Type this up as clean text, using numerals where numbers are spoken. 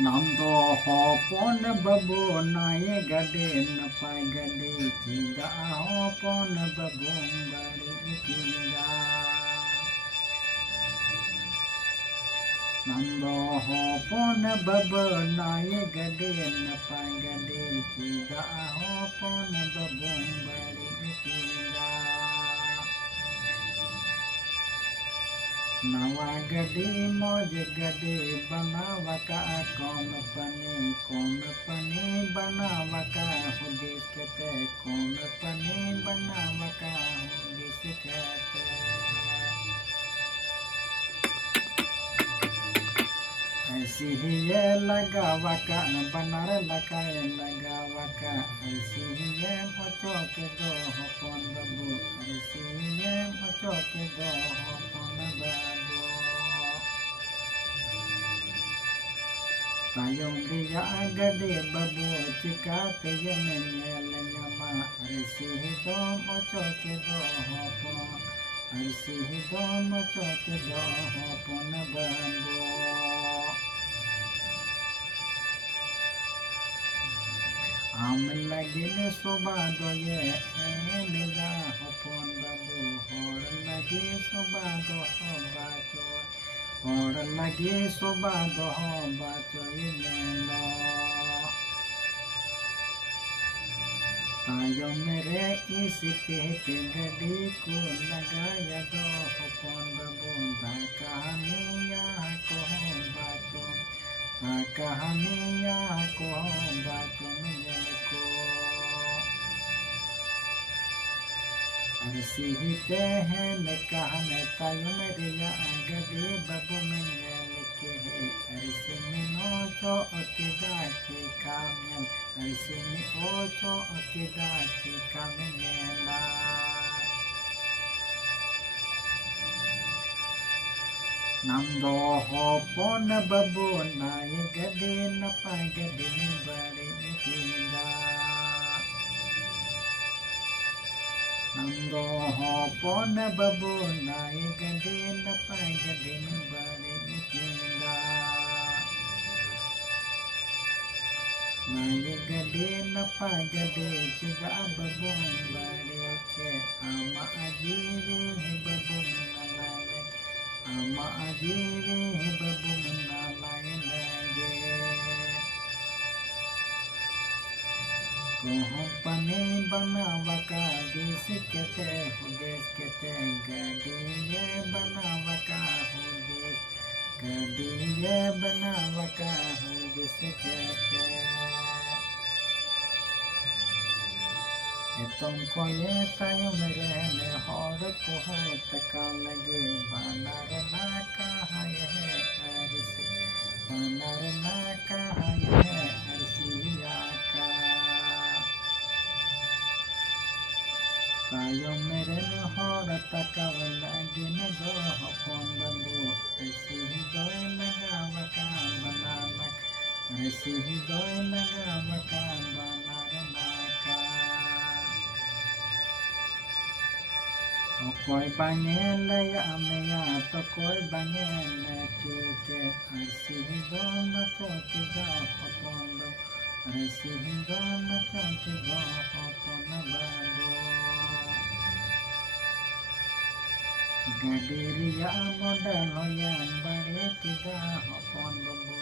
नाम दो हॉपन बबो नाये गडे नपाय गडे चिदा हॉपन बबो बड़ी चिदा नाम दो हॉपन बबो नाये गडे नपाय गडे चिदा हॉपन बबो बड़ी चिदा नवा गडे मौज गडे बनावा का कौन पने बनावा का हुदिस कहते कौन पने बनावा का हुदिस कहते ऐसी ही ये लगावा का बनार लगावा का ऐसी ही ये बचो के दो हपन बबू ऐसी ही ये बचो के दो हपन बबू Tayong dia gade babu cikate yemenyel nyama arsi do mocho ke do hopo arsi do mocho ke do hopo na bango am lagin soba do ye elida hopon babu hor lagi soba do hoba cho hor lagi soba do hoba cho inelo tayo mere isi pete gadi ko lagaya do hopon babu da kahaniya ko hoba cho da kahaniya ko hoba cho ko arsi hi kehen kahane tayo mere ya gadi babu menyel ke arsi no cho okeda ke kamel arsi ni ocho okeda ke kamela nam do hopon babu na ye gade na pa gade ni bade ni tinda nam do hopon babu na ye gade na pa gade ni bade ni tinda na ye gade na pa gade chida babu bade ke ama ajive babu nalale ama ajive babu nalale Kohopane बनावा का देश कहते हुदेश कहते गडीये बनावा का हुदेश गडीये बनावा का हुदेश कहते तुमको ये तायो मेरे में हौर को हो तका लगे बानर ना कहा ये अरसी बानर ना कहा ये अरसिया का tayo mere hor takaw lagin do hopon babu ऐसी doy लगावा का बनाना ऐसी doy लगावा का बनाना का o koy bangel ya meya to koy bangel chuke ऐसी do no choke do hopon do ऐसी do no choke do hopon babu Gadiriya modal hoyan bare kida hopon babu